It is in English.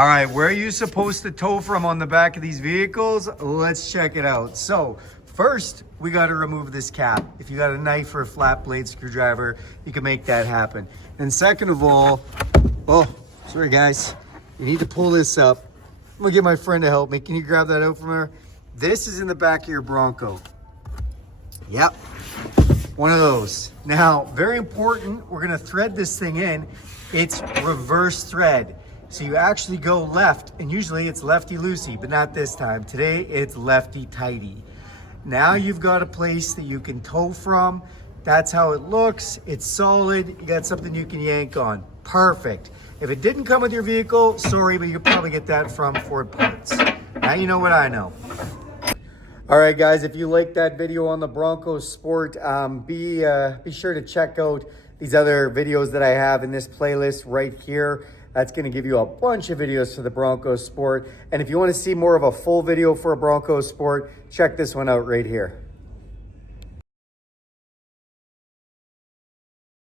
All right, where are you supposed to tow from on the back of these vehicles? Let's check it out. So first, we got to remove this cap. If you got a knife or a flat blade screwdriver, you can make that happen. And second of all, oh, sorry guys, you need to pull this up. I'm gonna get my friend to help me. Can you grab that out from her? This is in the back of your Bronco. Yep, one of those. Now, very important, we're gonna thread this thing in. It's reverse thread. So you actually go left, and usually it's lefty-loosey, but not this time. Today, it's lefty-tighty. Now you've got a place that you can tow from. That's how it looks. It's solid. You got something you can yank on. Perfect. If it didn't come with your vehicle, sorry, but you could probably get that from Ford Parts. Now you know what I know. All right, guys, if you like that video on the Bronco Sport, be sure to check out these other videos that I have in this playlist right here. That's going to give you a bunch of videos for the Bronco Sport. And if you want to see more of a full video for a Bronco Sport, check this one out right here.